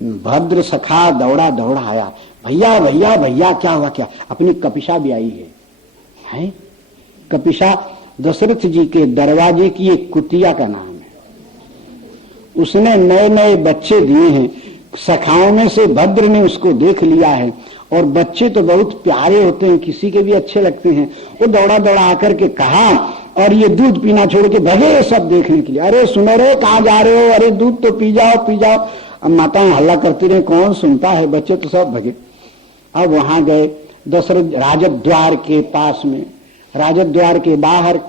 भद्र सखा दौड़ा दौड़ा आया, भैया भैया भैया क्या हुआ क्या? अपनी कपिशा भी आई है? कपिशा दशरथ जी के दरवाजे की एक कुतिया का नाम है। उसने नए नए बच्चे दिए हैं, सखाओं में से भद्र ने उसको देख लिया है, और बच्चे तो बहुत प्यारे होते हैं, किसी के भी अच्छे लगते हैं। वो दौड़ा दौड़ा आकर के कहा, और ये दूध पीना छोड़ के भगे सब देखने के लिए। अरे सुनो रे, कहाँ जा रहे हो? अरे दूध तो पी जाओ पी जाओ। अब माताएं हल्ला करती रहे, कौन सुनता है? बच्चे तो सब भगे। अब वहां गए दशरथ राजद्वार के पास में, राजद्वार के बाहर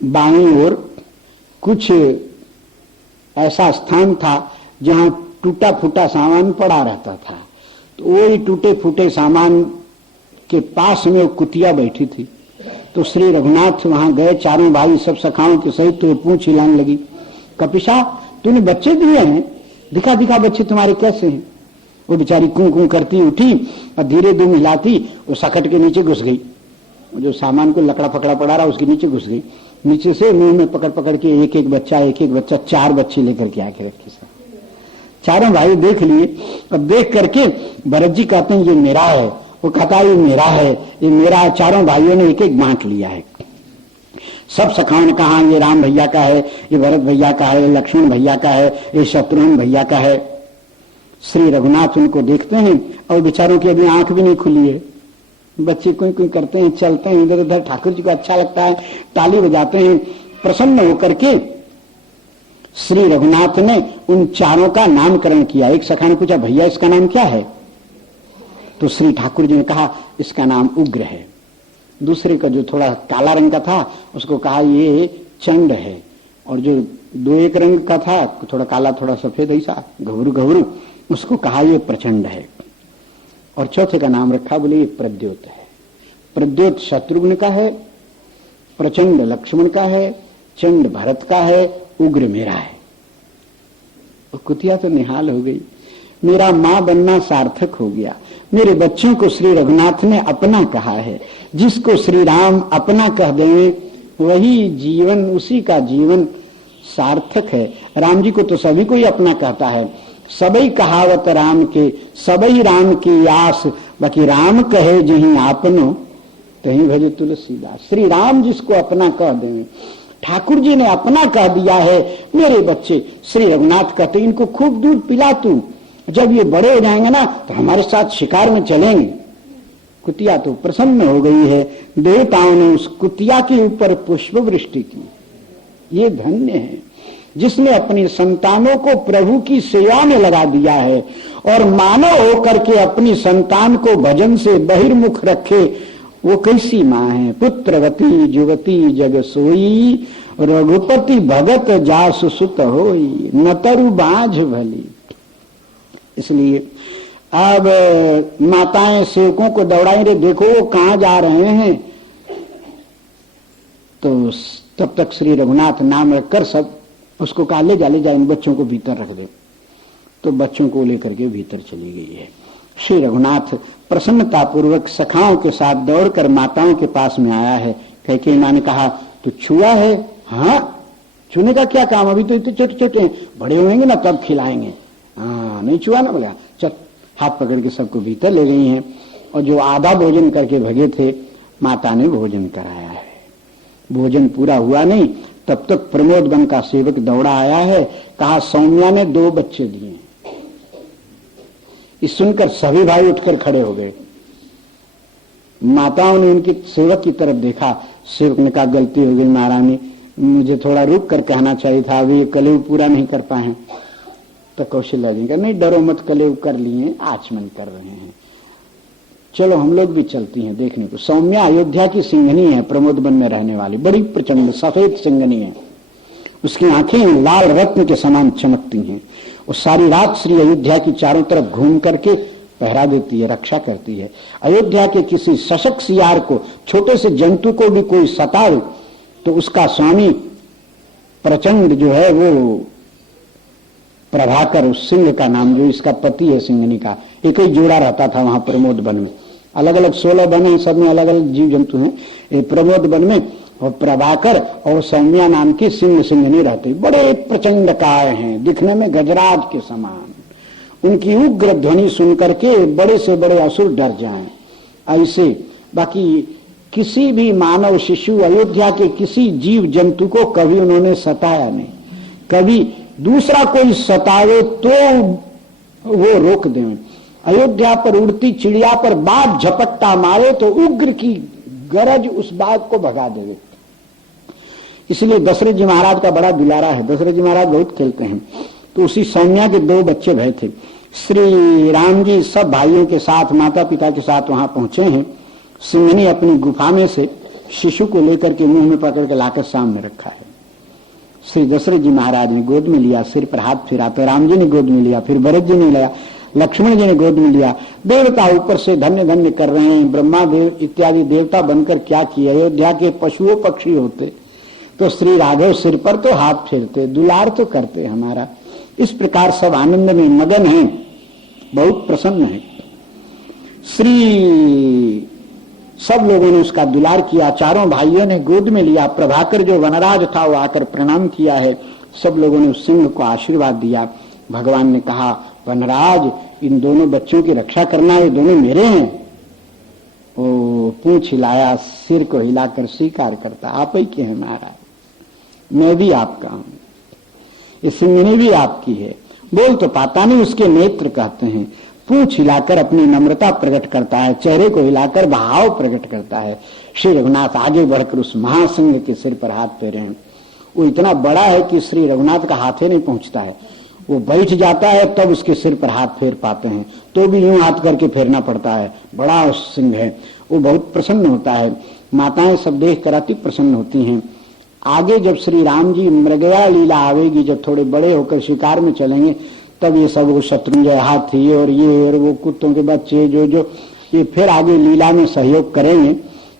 बाईं ओर कुछ ऐसा स्थान था जहां टूटा फूटा सामान पड़ा रहता था। तो वही टूटे फूटे सामान के पास में वो कुतिया बैठी थी। तो श्री रघुनाथ वहां गए, चारों भाई सब सखाओं के सहित। तो पूंछ हिलाने लगी, कपिशा तूने बच्चे दिए हैं? दिखा दिखा बच्चे तुम्हारे कैसे हैं? वो बेचारी कूं कूं करती उठी और धीरे धीरे हिलाती, वो सकट के नीचे घुस गई। जो सामान को लकड़ा फकड़ा पड़ा रहा उसके नीचे घुस गई। नीचे से मुंह में पकड़ पकड़ के एक एक बच्चा 4 बच्चे लेकर के आके रखे। चारों भाई देख लिए। अब देख करके भरत जी कहते हैं ये मेरा है, वो कहता है ये मेरा है, ये मेरा है। चारों भाइयों ने एक एक बांट लिया है। सब सखाओं ने कहा ये राम भैया का है, ये भरत भैया का है, ये लक्ष्मण भैया का है, ये शत्रुघ्न भैया का है। श्री रघुनाथ उनको देखते हैं और बेचारों की अभी आंख भी नहीं खुली है। बच्चे कोई कोई करते हैं, चलते हैं इधर उधर, ठाकुर जी को अच्छा लगता है, ताली बजाते हैं। प्रसन्न होकर के श्री रघुनाथ ने उन चारों का नामकरण किया। एक सखा ने पूछा, भैया इसका नाम क्या है? तो श्री ठाकुर जी ने कहा इसका नाम उग्र है। दूसरे का जो थोड़ा काला रंग का था उसको कहा ये चंड है, और जो 2-1 रंग का था थोड़ा काला थोड़ा सफेद ऐसा घबरू घबरू, उसको कहा ये प्रचंड है। और चौथे का नाम रखा, बोले ये प्रद्योत है। प्रद्योत शत्रुघ्न का है, प्रचंड लक्ष्मण का है, चंड भरत का है, उग्र मेरा है। कुतिया तो निहाल हो गई, मेरा मां बनना सार्थक हो गया। मेरे बच्चों को श्री रघुनाथ ने अपना कहा है। जिसको श्री राम अपना कह दें वही जीवन, उसी का जीवन सार्थक है। राम जी को तो सभी को ही अपना कहता है। सबई कहावत राम के, सबई राम की आस, बाकी राम कहे जहीं आपनो तहीं भजे तुलसीदास। श्री राम जिसको अपना कह दें, ठाकुर जी ने अपना कह दिया है। मेरे बच्चे श्री रघुनाथ कहते इनको खूब दूध पिला तू, जब ये बड़े हो जाएंगे ना तो हमारे साथ शिकार में चलेंगे। कुतिया तो प्रसन्न हो गई है। देवताओं ने उस कुतिया के ऊपर पुष्प वृष्टि की। ये धन्य है जिसने अपनी संतानों को प्रभु की सेवा में लगा दिया है, और मानव होकर के अपनी संतान को भजन से बहिर्मुख रखे। वो कैसी माँ है? पुत्रवती जुवती जग सोई, रघुपति भगत जासु सुत होई, न तरु बाझ भली। इसलिए अब माताएं सेवकों को दौड़ाई रहे, देखो वो कहाँ जा रहे हैं। तो तब तक श्री रघुनाथ नाम रखकर सब उसको कहा ले जा इन बच्चों को भीतर रख दे। तो बच्चों को लेकर के भीतर चली गई है। श्री रघुनाथ प्रसन्नता पूर्वक सखाओं के साथ दौड़कर माताओं के पास में आया है। कैकेयी मां ने कहा तो छुआ है? हाँ, छूने का क्या काम, अभी तो इतने छोटे छोटे हैं, बड़े होंगे ना तब खिलाएंगे। हाँ, नहीं छुआ ना? बोला चल। हाथ पकड़ के सबको भीतर ले गई हैं, और जो आधा भोजन करके भगे थे माता ने भोजन कराया है। भोजन पूरा हुआ नहीं तब तक प्रमोद वन का सेवक दौड़ा आया है। कहा सौम्या ने 2 बच्चे दिए। इस सुनकर सभी भाई उठकर खड़े हो गए। माताओं ने उनकी सेवक की तरफ देखा। सेवक ने कहा गलती हो गई महारानी, मुझे थोड़ा रुक कर कहना चाहिए था, अभी कलेव पूरा नहीं कर पाए। तो कौशल्या जी का नहीं डरो मत, कलेव कर लिए, आचमन कर रहे हैं, चलो हम लोग भी चलती हैं देखने को। सौम्या अयोध्या की सिंघनी है, प्रमोद वन में रहने वाली, बड़ी प्रचंड सफेद सिंघनी है। उसकी आंखें लाल रत्न के समान चमकती हैं। वो सारी रात श्री अयोध्या की चारों तरफ घूम करके पहरा देती है, रक्षा करती है। अयोध्या के किसी सशक्त सियार को, छोटे से जंतु को भी कोई सताए तो उसका स्वामी प्रचंड जो है वो प्रभाकर, उस सिंह का नाम जो इसका पति है सिंघनी का, एक ही जोड़ा रहता था वहां प्रमोद वन में। अलग अलग 16 वन है, सब में अलग अलग जीव जंतु हैं। प्रमोद वन में और प्रभाकर और सौम्या नाम की सिंह सिंहनी रहते, बड़े प्रचंड काय हैं, दिखने में गजराज के समान। उनकी उग्र ध्वनि सुनकर के बड़े से बड़े असुर डर जाएं, ऐसे। बाकी किसी भी मानव शिशु, अयोध्या के किसी जीव जंतु को कभी उन्होंने सताया नहीं। कभी दूसरा कोई सतावे तो वो रोक दें। अयोध्या पर उड़ती चिड़िया पर बाघ झपट्टा मारे तो उग्र की गरज उस बाघ को भगा देवे। इसलिए दशरथ जी महाराज का बड़ा दुलारा है। दशरथ जी महाराज बहुत खेलते हैं। तो उसी सौम्या के 2 बच्चे भय थे। श्री राम जी सब भाइयों के साथ, माता पिता के साथ वहां पहुंचे हैं। सिंहनी अपनी गुफा में से शिशु को लेकर के मुंह में पकड़ के लाकर सामने रखा है। श्री दशरथ जी महाराज ने गोद में लिया, सिर पर हाथ फिरा, तो राम जी ने गोद में लिया, फिर भरत जी ने लिया, लक्ष्मण जी ने गोद में लिया। देवता ऊपर से धन्य धन्य कर रहे हैं। ब्रह्मा देव इत्यादि देवता बनकर क्या किया, अयोध्या के पशुओं पक्षी होते तो श्री राघव सिर पर तो हाथ फेरते, दुलार तो करते हमारा। इस प्रकार सब आनंद में मगन हैं, बहुत प्रसन्न है। श्री सब लोगों ने उसका दुलार किया, चारों भाइयों ने गोद में लिया। प्रभाकर जो वनराज था वो आकर प्रणाम किया है। सब लोगों ने उस सिंह को आशीर्वाद दिया। भगवान ने कहा, वनराज इन दोनों बच्चों की रक्षा करना, ये दोनों मेरे हैं। वो पूंछ हिलाया, सिर को हिलाकर स्वीकार करता, आप ही के हैं महाराज, मैं भी आपका हूं, ये सिंहनी भी आपकी है। बोल तो पाता नहीं, उसके नेत्र कहते हैं। पूंछ हिलाकर अपनी नम्रता प्रकट करता है, चेहरे को हिलाकर भाव प्रकट करता है। श्री रघुनाथ आगे बढ़कर उस महासिंह के सिर पर हाथ फेरे हैं। वो इतना बड़ा है कि श्री रघुनाथ का हाथ ही नहीं पहुंचता है। वो बैठ जाता है तब उसके सिर पर हाथ फेर पाते हैं, तो भी यूं हाथ करके फेरना पड़ता है। बड़ा सिंह है, वो बहुत प्रसन्न होता है। माताएं सब देख कर अति प्रसन्न होती हैं। आगे जब श्री राम जी मृगया लीला आवेगी, जब थोड़े बड़े होकर शिकार में चलेंगे, तब ये सब वो शत्रुंजय हाथी और ये और वो कुत्तों के बच्चे जो जो ये फिर आगे लीला में सहयोग करेंगे।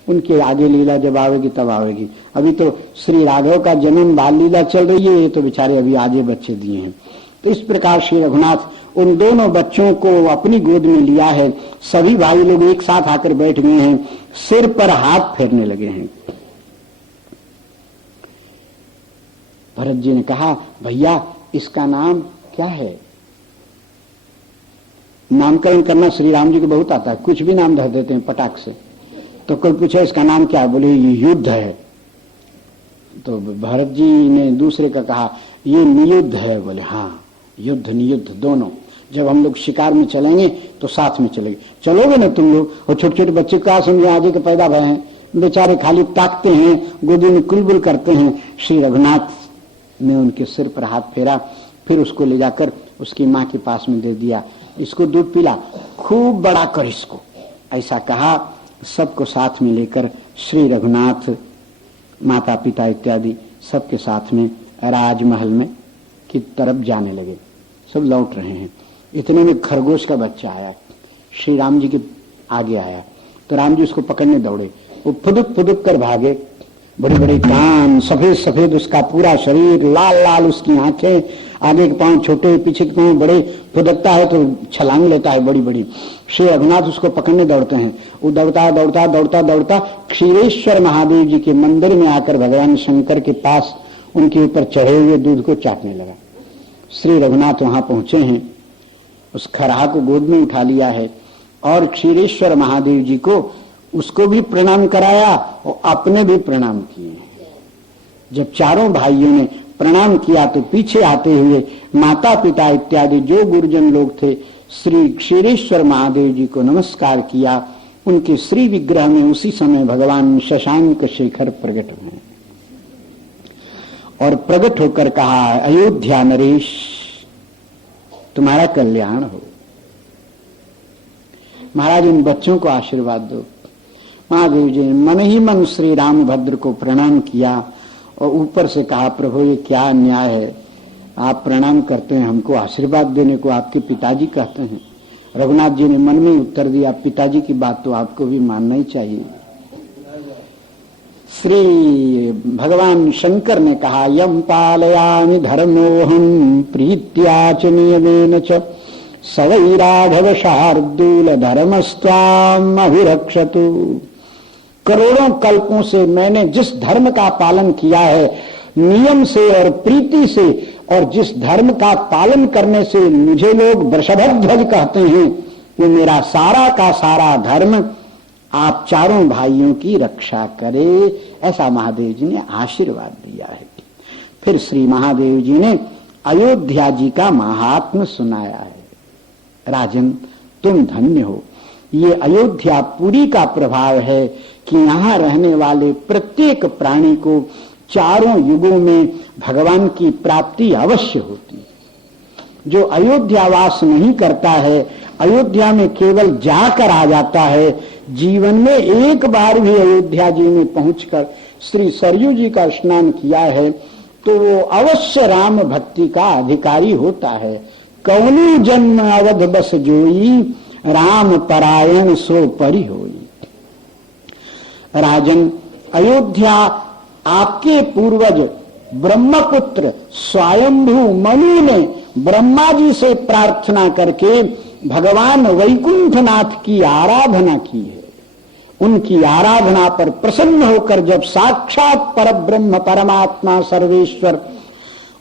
उनके आगे लीला जब आवेगी तब आवेगी। अभी तो श्री राघव का जन्म बाल लीला चल रही है, ये तो बेचारे अभी आगे बच्चे दिए हैं। तो इस प्रकार श्री रघुनाथ उन दोनों बच्चों को अपनी गोद में लिया है। सभी भाई लोग एक साथ आकर बैठ गए हैं, सिर पर हाथ फेरने लगे हैं। भरत जी ने कहा, भैया इसका नाम क्या है? नामकरण करना श्री राम जी को बहुत आता है, कुछ भी नाम धर देते हैं पटाख से। तो कोई पूछे इसका नाम क्या है, बोले ये युद्ध है। तो भरत जी ने दूसरे का कहा ये नियुद्ध है। बोले हाँ, युद्ध नियुद्ध दोनों। जब हम लोग शिकार में चलेंगे तो साथ में चलेंगे। चलोगे ना तुम लोग? और छोटे छोटे बच्चे क्या समझे, आजे के पैदा भय हैं, बेचारे खाली ताकते हैं, गोदी में कुलबुल करते हैं। श्री रघुनाथ ने उनके सिर पर हाथ फेरा, फिर उसको ले जाकर उसकी माँ के पास में दे दिया, इसको दूध पिला, खूब बड़ा कर इसको, ऐसा कहा। सबको साथ में लेकर श्री रघुनाथ माता पिता इत्यादि सबके साथ में राजमहल में की तरफ जाने लगे। सब लौट रहे हैं। इतने में खरगोश का बच्चा आया, श्री राम जी के आगे आया, तो राम जी उसको पकड़ने दौड़े। वो फुदुक फुदुक कर भागे, बड़े बड़े कान, सफेद सफेद उसका पूरा शरीर, लाल लाल उसकी आंखें, आगे के पांव छोटे, पीछे के पांव बड़े, फुदकता है तो छलांग लेता है बड़ी बड़ी। श्री रघुनाथ उसको पकड़ने दौड़ते हैं। वो दौड़ता दौड़ता दौड़ता दौड़ता क्षीरेश्वर महादेव जी के मंदिर में आकर भगवान शंकर के पास उनके ऊपर चढ़े हुए दूध को चाटने लगा। श्री रघुनाथ वहां पहुंचे हैं, उस खरहा को गोद में उठा लिया है और क्षीरेश्वर महादेव जी को उसको भी प्रणाम कराया और अपने भी प्रणाम किए। जब चारों भाइयों ने प्रणाम किया तो पीछे आते हुए माता पिता इत्यादि जो गुरुजन लोग थे श्री क्षीरेश्वर महादेव जी को नमस्कार किया। उनके श्री विग्रह में उसी समय भगवान शशांक शेखर प्रकट हुए और प्रकट होकर कहा, अयोध्या नरेश तुम्हारा कल्याण हो। महाराज इन बच्चों को आशीर्वाद दो। महादेव जी ने मन ही मन श्री रामभद्र को प्रणाम किया और ऊपर से कहा, प्रभु ये क्या अन्याय है, आप प्रणाम करते हैं, हमको आशीर्वाद देने को आपके पिताजी कहते हैं। रघुनाथ जी ने मन में उत्तर दिया, पिताजी की बात तो आपको भी मानना ही चाहिए। श्री भगवान शंकर ने कहा, यम पालयामि धर्मोहम प्रीत्या च नियमेन च सवै राघव शार्दूल धर्मस्त्वाम अभिरक्षतु। करोड़ों कल्पों से मैंने जिस धर्म का पालन किया है नियम से और प्रीति से, और जिस धर्म का पालन करने से मुझे लोग वृषभध्वज कहते हैं, वो मेरा सारा का सारा धर्म आप चारों भाइयों की रक्षा करे, ऐसा महादेव जी ने आशीर्वाद दिया है। फिर श्री महादेव जी ने अयोध्या जी का महात्म्य सुनाया है। राजन, तुम धन्य हो। ये अयोध्यापुरी का प्रभाव है कि यहाँ रहने वाले प्रत्येक प्राणी को चारों युगों में भगवान की प्राप्ति अवश्य होती है। जो अयोध्यावास नहीं करता है, अयोध्या में केवल जाकर आ जाता है, जीवन में एक बार भी अयोध्या जी में पहुंचकर श्री सरयू जी का स्नान किया है, तो वो अवश्य राम भक्ति का अधिकारी होता है। कौनी जन्म अवध बस जोई, राम परायण सो परि होई। राजन, अयोध्या आपके पूर्वज ब्रह्मपुत्र स्वयंभू मनु ने ब्रह्मा जी से प्रार्थना करके भगवान वैकुंठनाथ की आराधना की है। उनकी आराधना पर प्रसन्न होकर जब साक्षात परब्रह्म परमात्मा सर्वेश्वर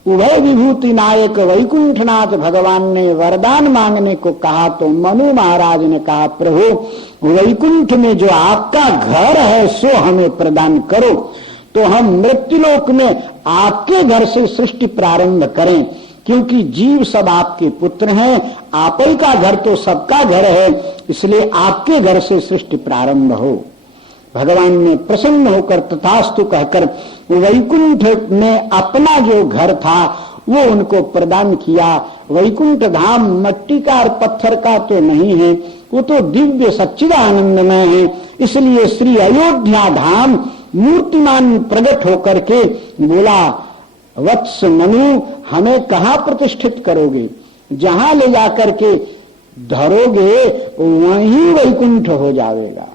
उभय विभूति नायक वैकुंठनाथ भगवान ने वरदान मांगने को कहा, तो मनु महाराज ने कहा, प्रभु वैकुंठ में जो आपका घर है सो हमें प्रदान करो, तो हम मृत्युलोक में आपके घर से सृष्टि प्रारंभ करें, क्योंकि जीव सब आपके पुत्र हैं, आप ही का घर तो सबका घर है, इसलिए आपके घर से सृष्टि प्रारंभ हो। भगवान ने प्रसन्न होकर तथास्तु कहकर वैकुंठ में अपना जो घर था वो उनको प्रदान किया। वैकुंठ धाम मट्टी का और पत्थर का तो नहीं है, वो तो दिव्य सच्चिदानंदमय है। इसलिए श्री अयोध्या धाम मूर्तिमान प्रकट होकर के बोला, वत्स मनु, हमें कहाँ प्रतिष्ठित करोगे? जहां ले जाकर के धरोगे वहीं वैकुंठ हो जाएगा।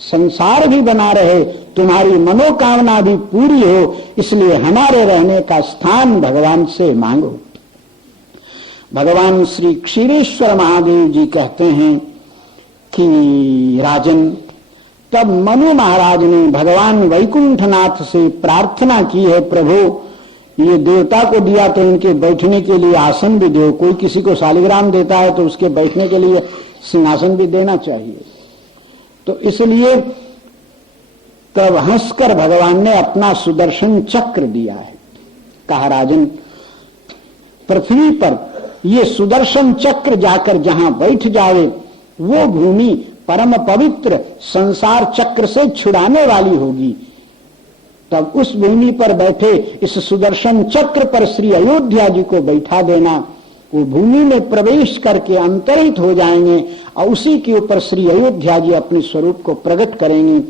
संसार भी बना रहे, तुम्हारी मनोकामना भी पूरी हो, इसलिए हमारे रहने का स्थान भगवान से मांगो। भगवान श्री क्षीरेश्वर महादेव जी कहते हैं कि राजन, तब मनु महाराज ने भगवान वैकुंठनाथ से प्रार्थना की है, प्रभु ये देवता को दिया तो इनके बैठने के लिए आसन भी दो। कोई किसी को शालिग्राम देता है तो उसके बैठने के लिए सिंहासन भी देना चाहिए। तो इसलिए तब हंसकर भगवान ने अपना सुदर्शन चक्र दिया है। कहा, राजन, पृथ्वी पर ये सुदर्शन चक्र जाकर जहां बैठ जावे वो भूमि परम पवित्र संसार चक्र से छुड़ाने वाली होगी। तब उस भूमि पर बैठे इस सुदर्शन चक्र पर श्री अयोध्या जी को बैठा देना। वो भूमि में प्रवेश करके अंतरित हो जाएंगे और उसी के ऊपर श्री अयोध्या जी अपने स्वरूप को प्रकट करेंगे।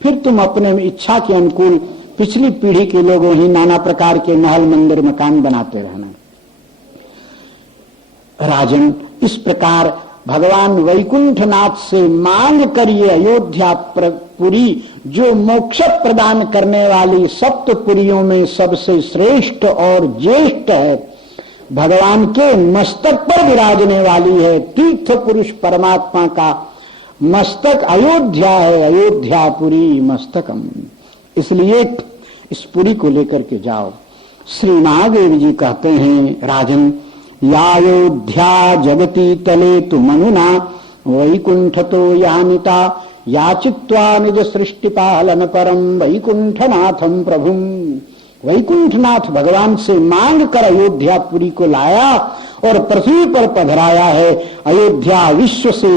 फिर तुम अपने इच्छा के अनुकूल पिछली पीढ़ी के लोगों ही नाना प्रकार के महल मंदिर मकान बनाते रहना। राजन, इस प्रकार भगवान वैकुंठनाथ से मांग कर ये अयोध्यापुरी जो मोक्ष प्रदान करने वाली सप्तपुरियों में सबसे श्रेष्ठ और ज्येष्ठ है, भगवान के मस्तक पर विराजने वाली है। तीर्थ पुरुष परमात्मा का मस्तक अयोध्या है, अयोध्यापुरी मस्तकम। इसलिए इस पुरी को लेकर के जाओ। श्री महादेव जी कहते हैं, राजन, यायोध्या जगती तले तु मनुना वैकुंठ तो यानिता याचित्वा निज सृष्टि पालन परम वैकुंठनाथम प्रभुम। वैकुंठनाथ भगवान से मांग कर अयोध्यापुरी को लाया और पृथ्वी पर पधराया है। अयोध्या विश्व से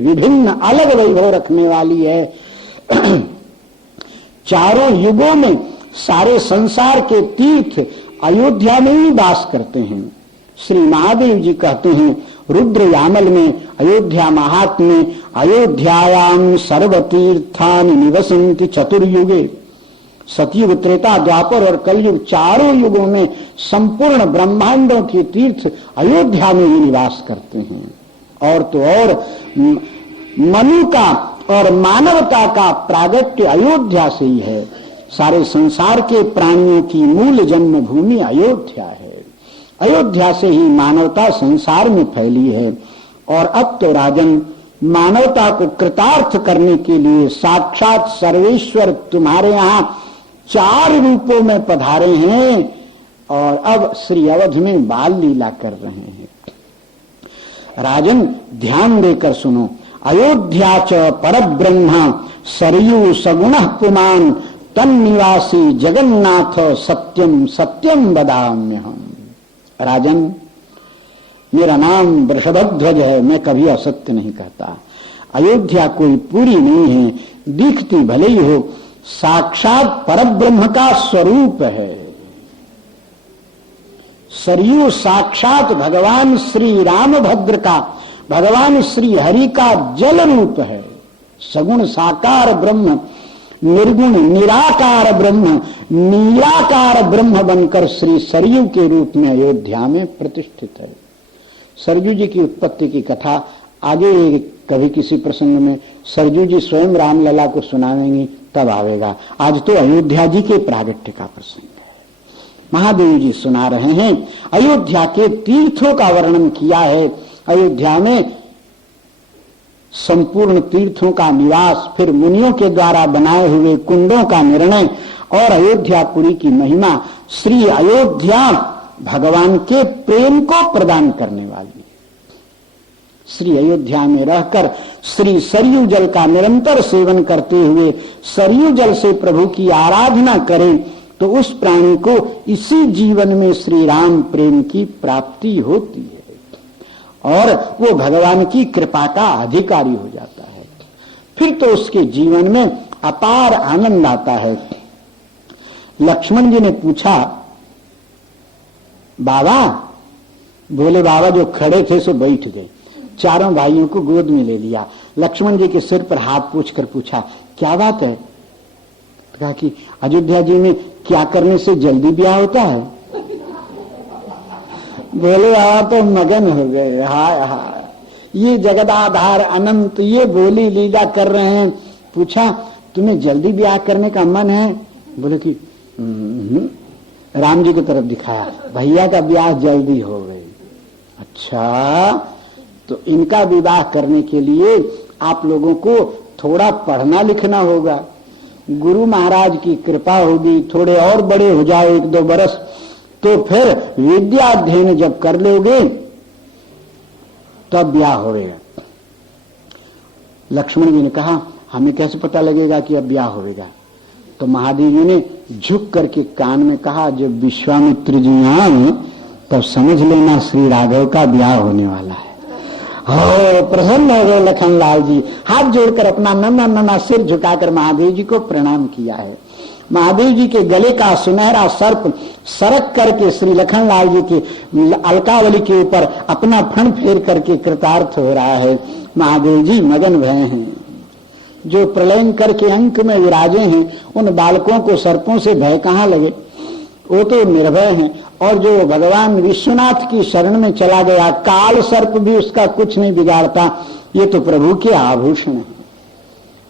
विभिन्न अलग वैभव रखने वाली है। चारों युगों में सारे संसार के तीर्थ अयोध्या में ही वास करते हैं। श्री महादेव जी कहते हैं, रुद्र यामल में अयोध्या महात्म्य में, अयोध्यायाम सर्वतीर्थानि निवसन्ति चतुर्युगे। सतयुग, त्रेता, द्वापर और कलयुग चारों युगों में संपूर्ण ब्रह्मांडों के तीर्थ अयोध्या में ही निवास करते हैं। और तो और मनु का और मानवता का प्रागट्य अयोध्या से ही है। सारे संसार के प्राणियों की मूल जन्म भूमि अयोध्या है। अयोध्या से ही मानवता संसार में फैली है। और अब तो राजन मानवता को कृतार्थ करने के लिए साक्षात सर्वेश्वर तुम्हारे यहां 4 रूपों में पधारे हैं और अब श्री अवध में बाल लीला कर रहे हैं। राजन ध्यान देकर सुनो। अयोध्या च परब्रह्म सरयू सगुणः पुमान तन्निवासी जगन्नाथ सत्यम सत्यम वदाम्यहम। राजन मेरा नाम वृषभध्वज है, मैं कभी असत्य नहीं कहता। अयोध्या कोई पूरी नहीं है, दिखती भले ही हो, साक्षात परब्रह्म का स्वरूप है। सरयू साक्षात भगवान श्री रामभद्र का, भगवान श्री हरि का जल रूप है। सगुण साकार ब्रह्म, निर्गुण निराकार ब्रह्म, निराकार ब्रह्म बनकर श्री सरयू के रूप में अयोध्या में प्रतिष्ठित है। सरयू जी की उत्पत्ति की कथा आगे कभी किसी प्रसंग में सरयू जी स्वयं रामलला को सुनावेंगी, तब आवेगा। आज तो अयोध्या जी के प्रागट्य का प्रसंग है। महादेव जी सुना रहे हैं। अयोध्या के तीर्थों का वर्णन किया है। अयोध्या में संपूर्ण तीर्थों का निवास, फिर मुनियों के द्वारा बनाए हुए कुंडों का निर्णय और अयोध्यापुरी की महिमा। श्री अयोध्या भगवान के प्रेम को प्रदान करने वाली। श्री अयोध्या में रहकर श्री सरयू जल का निरंतर सेवन करते हुए सरयू जल से प्रभु की आराधना करें तो उस प्राणी को इसी जीवन में श्री राम प्रेम की प्राप्ति होती है और वो भगवान की कृपा का अधिकारी हो जाता है। फिर तो उसके जीवन में अपार आनंद आता है। लक्ष्मण जी ने पूछा, बाबा? बोले बाबा जो खड़े थे सो बैठ गए। चारों भाइयों को गोद में ले लिया। लक्ष्मण जी के सिर पर हाथ पूछकर पूछा, क्या बात है? तो कहा कि अयोध्या जी में क्या करने से जल्दी ब्याह होता है? बोले बाबा तो मगन हो गए। हाय हाय, ये जगदाधार अनंत ये बोली लीला कर रहे हैं। पूछा, तुम्हें जल्दी ब्याह करने का मन है? बोले कि राम जी की तरफ दिखाया, भैया का ब्याह जल्दी हो गई। अच्छा, तो इनका विवाह करने के लिए आप लोगों को थोड़ा पढ़ना लिखना होगा। गुरु महाराज की कृपा होगी, थोड़े और बड़े हो जाओ 1-2 बरस, तो फिर विद्या अध्ययन जब कर लोगे तब ब्याह होगा। लक्ष्मण जी ने कहा, हमें कैसे पता लगेगा कि अब ब्याह होगा? तो महादेव जी ने झुक करके कान में कहा, जब विश्वामित्र जी आए तब समझ लेना श्री राघव का ब्याह होने वाला है। हो प्रसन्न हो गए लखनलाल जी, हाथ जोड़कर अपना नन्हा नन्हा सिर झुकाकर महादेव जी को प्रणाम किया है। महादेव जी के गले का सुनहरा सर्प सरक करके श्री लखनलाल जी के अलकावली के ऊपर अपना फण फेर करके कृतार्थ हो रहा है। महादेव जी मगन भय हैं। जो प्रलयंकर के अंक में विराजे हैं उन बालकों को सर्पों से भय कहाँ लगे? वो तो निर्भय हैं। और जो भगवान विश्वनाथ की शरण में चला गया, काल सर्प भी उसका कुछ नहीं बिगाड़ता। ये तो प्रभु के आभूषण है।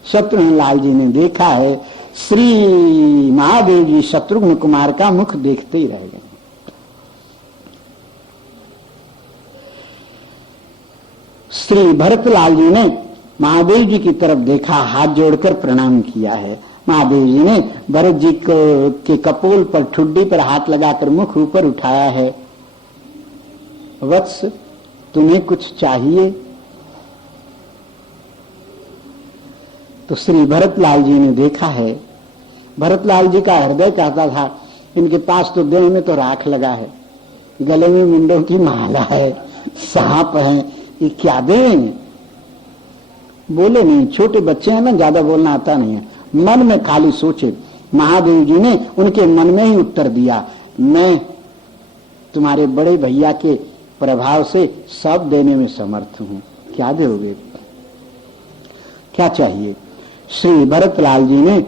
शत्रुघ्न लाल जी ने देखा है, श्री महादेव जी शत्रुघ्न कुमार का मुख देखते ही रह गए। श्री भरतलाल जी ने महादेव जी की तरफ देखा, हाथ जोड़कर प्रणाम किया है। महादेव जी ने भरत जी को के कपोल पर, ठुड्डी पर हाथ लगाकर मुख ऊपर उठाया है। वत्स, तुम्हें कुछ चाहिए? तो श्री भरतलाल जी ने देखा है। भरतलाल जी का हृदय कहता था, इनके पास तो देह में तो राख लगा है, गले में मुंडों की माला है, सांप है, ये क्या देंगे? बोले नहीं, छोटे बच्चे हैं ना, ज्यादा बोलना आता नहीं है। मन में खाली सोचे। महादेव जी ने उनके मन में ही उत्तर दिया, मैं तुम्हारे बड़े भैया के प्रभाव से सब देने में समर्थ हूं। क्या दोगे? क्या चाहिए? श्री भरतलाल जी ने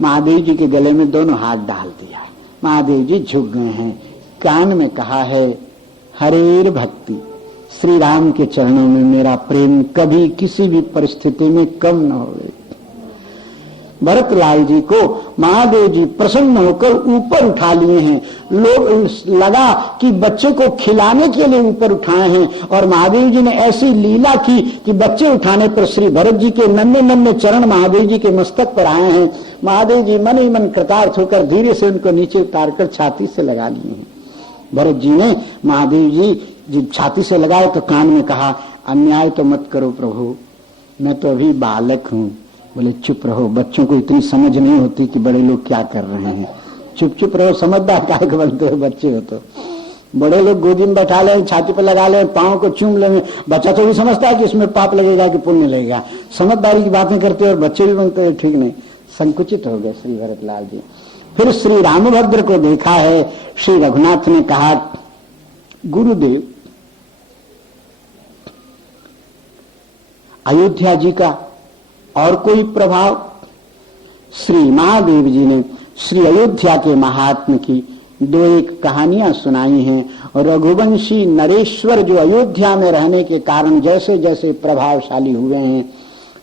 महादेव जी के गले में दोनों हाथ डाल दिया। महादेव जी झुक गए हैं। कान में कहा है, हरेर भक्ति, श्री राम के चरणों में मेरा प्रेम कभी किसी भी परिस्थिति में कम न होवे। भरतलाल जी को महादेव जी प्रसन्न होकर ऊपर उठा लिए हैं। लोग लगा कि बच्चे को खिलाने के लिए ऊपर उठाए हैं, और महादेव जी ने ऐसी लीला की कि बच्चे उठाने पर श्री भरत जी के नन्हे नन्हे चरण महादेव जी के मस्तक पर आए हैं। महादेव जी मन ही मन कृतार्थ होकर धीरे से उनको नीचे उतारकर छाती से लगा लिए हैं। भरत जी ने महादेव जी छाती से लगाए तो कान में कहा, अन्याय तो मत करो प्रभु, मैं तो अभी बालक हूं। बोले चुप रहो, बच्चों को इतनी समझ नहीं होती कि बड़े लोग क्या कर रहे हैं, चुप चुप रहो, समझदार काय को बनते हो, बच्चे हो तो। बड़े लोग गोदी में बैठा ले, छाती पर लगा ले, पाँव को चूम ले, बच्चा तो भी समझता है कि इसमें पाप लगेगा कि पुण्य लगेगा। समझदारी की बातें करते और बच्चे भी बनते हैं, ठीक नहीं, संकुचित हो गए श्री भरतलाल जी। फिर श्री रामभद्र को देखा है, श्री रघुनाथ ने कहा, गुरुदेव अयोध्या जी का और कोई प्रभाव? श्री महादेव जी ने श्री अयोध्या के महात्म की दो एक कहानियां सुनाई हैं, और रघुवंशी नरेश्वर जो अयोध्या में रहने के कारण जैसे जैसे प्रभावशाली हुए हैं,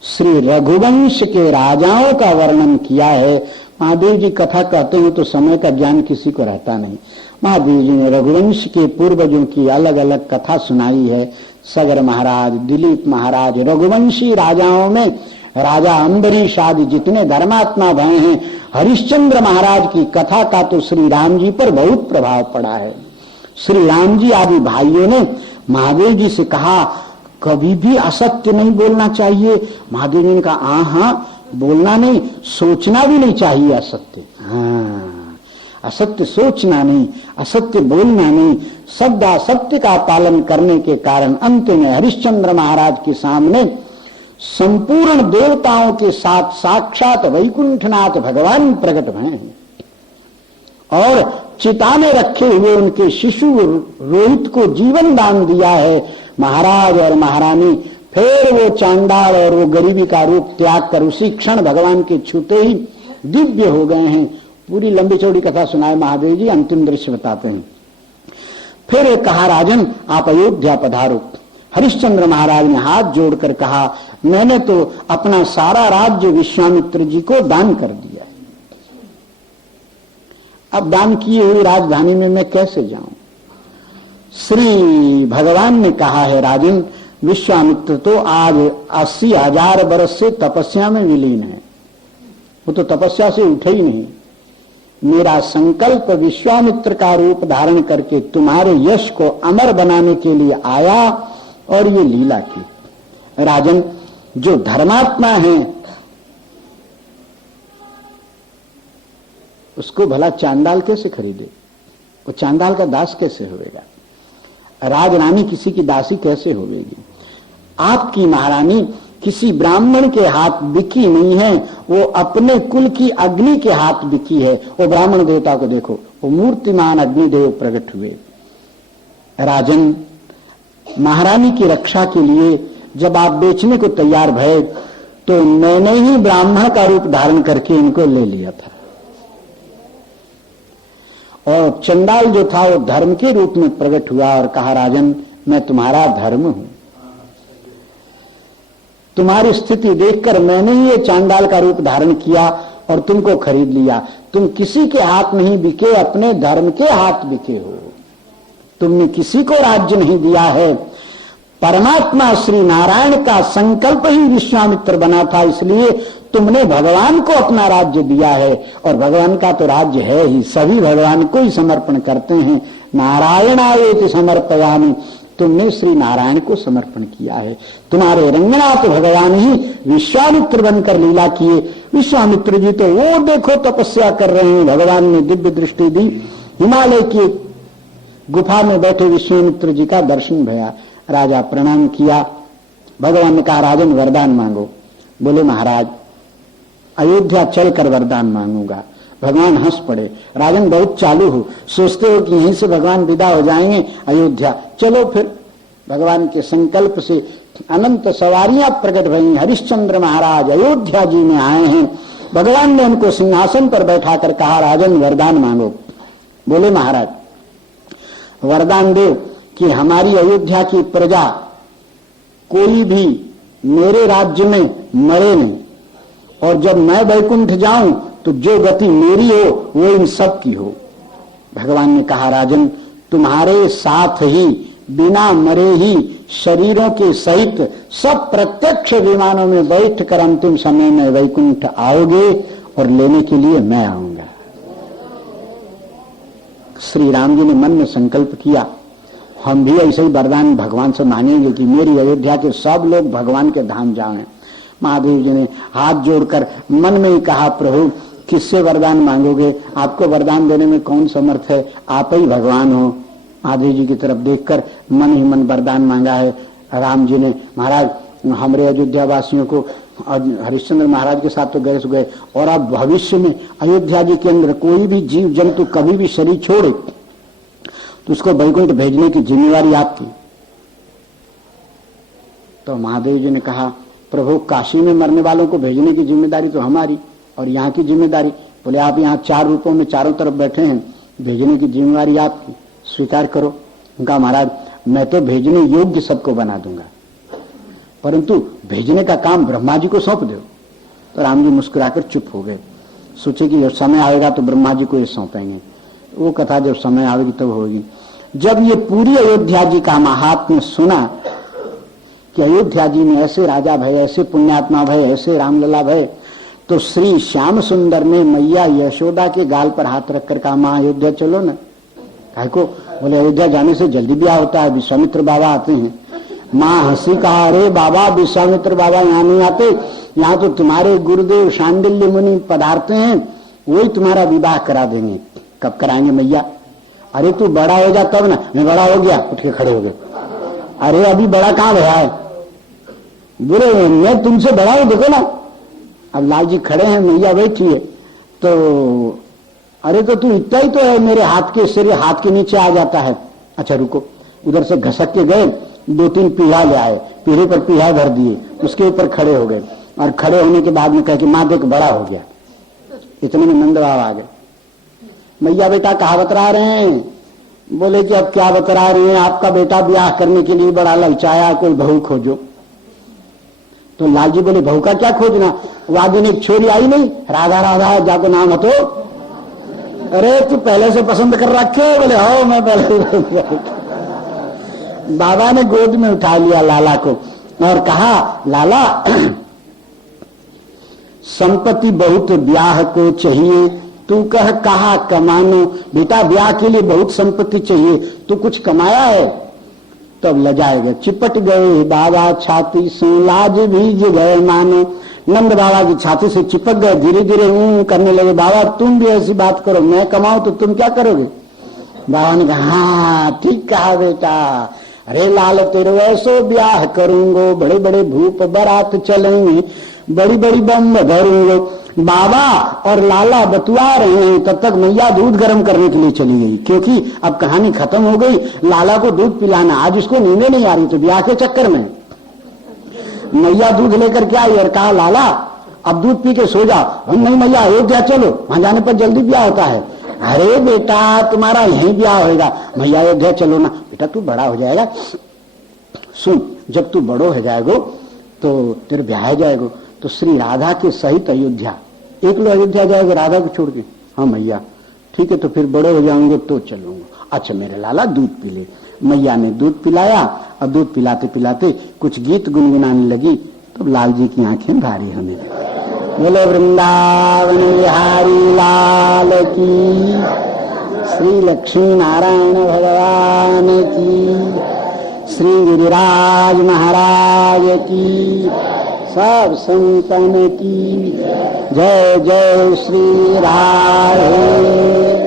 श्री रघुवंश के राजाओं का वर्णन किया है। महादेव जी कथा कहते हैं तो समय का ज्ञान किसी को रहता नहीं। महादेव जी ने रघुवंश के पूर्वजों की अलग अलग कथा सुनाई है। सगर महाराज, दिलीप महाराज, रघुवंशी राजाओं में राजा अम्बरीश आदि जितने धर्मात्मा भय हैं, हरिश्चंद्र महाराज की कथा का तो श्री राम जी पर बहुत प्रभाव पड़ा है। श्री राम जी आदि भाइयों ने महादेव जी से कहा, कभी भी असत्य नहीं बोलना चाहिए। महादेव जी ने कहा, हाँ बोलना नहीं, सोचना भी नहीं चाहिए असत्य। हाँ, असत्य सोचना नहीं, असत्य बोलना नहीं। शब्द असत्य का पालन करने के कारण अंत में हरिश्चंद्र महाराज के सामने संपूर्ण देवताओं के साथ साक्षात वैकुंठनाथ भगवान प्रकट भय हैं, और चिता में रखे हुए उनके शिशु रोहित को जीवन दान दिया है। महाराज और महारानी फिर वो चांडाल और वो गरीबी का रूप त्याग कर उसी क्षण भगवान के छूते ही दिव्य हो गए हैं। पूरी लंबी चौड़ी कथा सुनाए महादेव जी, अंतिम दृश्य बताते हैं। फिर कहा, राजन आप अयोध्या पधारो। हरिश्चंद्र महाराज ने हाथ जोड़कर कहा, मैंने तो अपना सारा राज्य विश्वामित्र जी को दान कर दिया है, अब दान किए हुई राजधानी में मैं कैसे जाऊं? श्री भगवान ने कहा है, राजन विश्वामित्र तो आज 80,000 बरस से तपस्या में विलीन है, वो तो तपस्या से उठे ही नहीं। मेरा संकल्प विश्वामित्र का रूप धारण करके तुम्हारे यश को अमर बनाने के लिए आया और ये लीला की। राजन जो धर्मात्मा है उसको भला चांडाल कैसे खरीदे? वो चांडाल का दास कैसे होगा? राजरानी किसी की दासी कैसे होगी? आपकी महारानी किसी ब्राह्मण के हाथ बिकी नहीं है, वो अपने कुल की अग्नि के हाथ बिकी है। वो ब्राह्मण देवता को देखो, वो मूर्तिमान अग्निदेव प्रकट हुए। राजन महारानी की रक्षा के लिए जब आप बेचने को तैयार भये तो मैंने ही ब्राह्मण का रूप धारण करके इनको ले लिया था, और चंडाल जो था वो धर्म के रूप में प्रकट हुआ और कहा, राजन मैं तुम्हारा धर्म हूं। तुम्हारी स्थिति देखकर मैंने ही ये चांडाल का रूप धारण किया और तुमको खरीद लिया। तुम किसी के हाथ नहीं बिके, अपने धर्म के हाथ बिके हो। तुमने किसी को राज्य नहीं दिया है। परमात्मा श्री नारायण का संकल्प ही विश्वामित्र बना था, इसलिए तुमने भगवान को अपना राज्य दिया है, और भगवान का तो राज्य है ही, सभी भगवान को ही समर्पण करते हैं। नारायणायेति समर्पयामि, तुमने श्री नारायण को समर्पण किया है। तुम्हारे रंगनाथ भगवान ही विश्वामित्र बनकर लीला किए। विश्वामित्र जी तो वो देखो तपस्या कर रहे हैं, भगवान ने दिव्य दृष्टि दी। हिमालय की गुफा में बैठे विश्वामित्र जी का दर्शन भया। राजा प्रणाम किया। भगवान ने कहा, राजन वरदान मांगो। बोले, महाराज अयोध्या चलकर वरदान मांगूंगा। भगवान हंस पड़े। राजन बहुत चालू हो, सोचते हो कि यहीं से भगवान विदा हो जाएंगे अयोध्या, चलो फिर। भगवान के संकल्प से अनंत सवारियां प्रकट भई। हरिश्चंद्र महाराज अयोध्या जी में आए हैं। भगवान ने उनको सिंहासन पर बैठाकर कहा, राजन वरदान मांगो। बोले, महाराज वरदान दो कि हमारी अयोध्या की प्रजा कोई भी मेरे राज्य में मरे नहीं, और जब मैं वैकुंठ जाऊं तो जो गति मेरी हो वो इन सब की हो। भगवान ने कहा, राजन तुम्हारे साथ ही बिना मरे ही शरीरों के सहित सब प्रत्यक्ष विमानों में बैठ कर अंतिम समय में वैकुंठ आओगे और लेने के लिए मैं आऊंगा। श्री राम जी ने मन में संकल्प किया, हम भी ऐसे ही वरदान भगवान से मांगेंगे कि मेरी अयोध्या के सब लोग भगवान के धाम जाएं। महादेव जी ने हाथ जोड़कर मन में ही कहा, प्रभु किससे वरदान मांगोगे? आपको वरदान देने में कौन समर्थ है? आप ही भगवान हो। महादेव जी की तरफ देखकर मन ही मन वरदान मांगा है। राम जी ने, महाराज हमारे अयोध्या वासियों को हरिश्चंद्र महाराज के साथ तो गए और अब भविष्य में अयोध्या जी के अंदर कोई भी जीव जंतु कभी भी शरीर छोड़े तो उसको वैकुंठ भेजने की जिम्मेवारी आपकी। तो महादेव जी ने कहा, प्रभु काशी में मरने वालों को भेजने की जिम्मेदारी तो हमारी और यहाँ की जिम्मेदारी, बोले आप यहाँ 4 रूपों में चारों तरफ बैठे हैं, भेजने की जिम्मेवारी आपकी, स्वीकार करो। उनका महाराज मैं तो भेजने योग्य सबको बना दूंगा, परंतु भेजने का काम ब्रह्मा जी को सौंप दो। तो राम जी मुस्कुराकर चुप हो गए, सोचे कि जब समय आएगा तो ब्रह्मा जी को ये सौंपेंगे। वो कथा जब समय आएगी तब होगी। जब ये पूरी अयोध्या जी का महात्म्य सुना कि अयोध्या जी में ऐसे राजा भय, ऐसे पुण्यात्मा भय, ऐसे रामलला भय, तो श्री श्याम सुंदर ने मैया यशोदा के गाल पर हाथ रखकर कहा, माँ अयोध्या चलो ना। काहे को? बोले अयोध्या जाने से जल्दी ब्याह होता है, विश्वामित्र बाबा आते हैं। माँ हंसी, कहा अरे बाबा विश्वामित्र बाबा यहाँ नहीं आते, यहाँ तो तुम्हारे गुरुदेव शांडिल्य मुनि पधारते हैं, वही तुम्हारा विवाह करा देंगे। कब कराएंगे मैया? अरे तू बड़ा हो जा तब ना। मैं बड़ा हो गया, उठ के खड़े हो गए। अरे अभी बड़ा कहाँ भया है? बोले मैं तुमसे बड़ा हूं, देखो ना। अब लाल जी खड़े हैं, मैया बैठी है, तो अरे तो तू इतना ही तो है, मेरे हाथ के सिर हाथ के नीचे आ जाता है। अच्छा रुको, उधर से घसक के गए, 2-3 पीढ़ा ले आए, पीढ़े पर पीढ़ा धर दिए, उसके ऊपर खड़े हो गए और खड़े होने के बाद में कहे कि माँ देख बड़ा हो गया। इतने में नंद बाबा आ गए। मैया बेटा कहा बतरा रहे हैं? बोले कि अब क्या बतरा रहे हैं, आपका बेटा ब्याह करने के लिए बड़ा ललचाया, कोई बहू खोजो। तो लाल जी बोले बहू का क्या खोजना, वहां दिन एक छोरी आई नहीं, राधा राधा जाको नाम हतो। अरे तू पहले से पसंद कर रखे? बोले हो मैं पहले। बाबा ने गोद में उठा लिया लाला को और कहा, लाला संपत्ति बहुत ब्याह को चाहिए, तू कहा कमानो। बेटा ब्याह के लिए बहुत संपत्ति चाहिए, तू कुछ कमाया है? तब लजाए गए, चिपट गए बाबा छाती से, लाज भीज गए मानो। नंद बाबा की छाती से चिपक गए, धीरे धीरे करने लगे, बाबा तुम भी ऐसी बात करो, मैं कमाऊं तो तुम क्या करोगे? बाबा ने कहा, हाँ ठीक कहा बेटा। अरे लाल तेरे ऐसो ब्याह करूंगो, बड़े बड़े भूप बारात चलेंगे, बड़ी बड़ी बम धरूंगो। बाबा और लाला बतुआ रहे हैं, तब तक मैया दूध गर्म करने के लिए चली गई, क्योंकि अब कहानी खत्म हो गई। लाला को दूध पिलाना, आज उसको नींदें नहीं आ रही, तो ब्याह के चक्कर में मैया दूध लेकर के आई और कहा, लाला अब दूध पी के सो जाओ। नहीं मैया अयोध्या चलो, वहां जाने पर जल्दी ब्याह होता है। अरे बेटा तुम्हारा यहीं ब्याह होगा, मैया अयोध्या चलो ना। बेटा तू बड़ा हो जाएगा, सुन जब तू बड़ो हो जाएगो तो तेरे ब्याह जाएगो, तो श्री राधा के सहित अयोध्या, एक लोग अयोध्या जाएगा राधा को छोड़ के। हाँ मैया ठीक है, तो फिर बड़े हो जाऊंगे तो चलूंगा। अच्छा मेरे लाला दूध पी ले। मैया ने दूध पिलाया और दूध पिलाते पिलाते कुछ गीत गुनगुनाने लगी, तो लाल जी की आंखें भारी होने लगी। बोले वृंदावन बिहारी लाल की, श्री लक्ष्मी नारायण भगवान की, श्री गिरिराज महाराज की, सब संतन की जय। जय श्री राधे।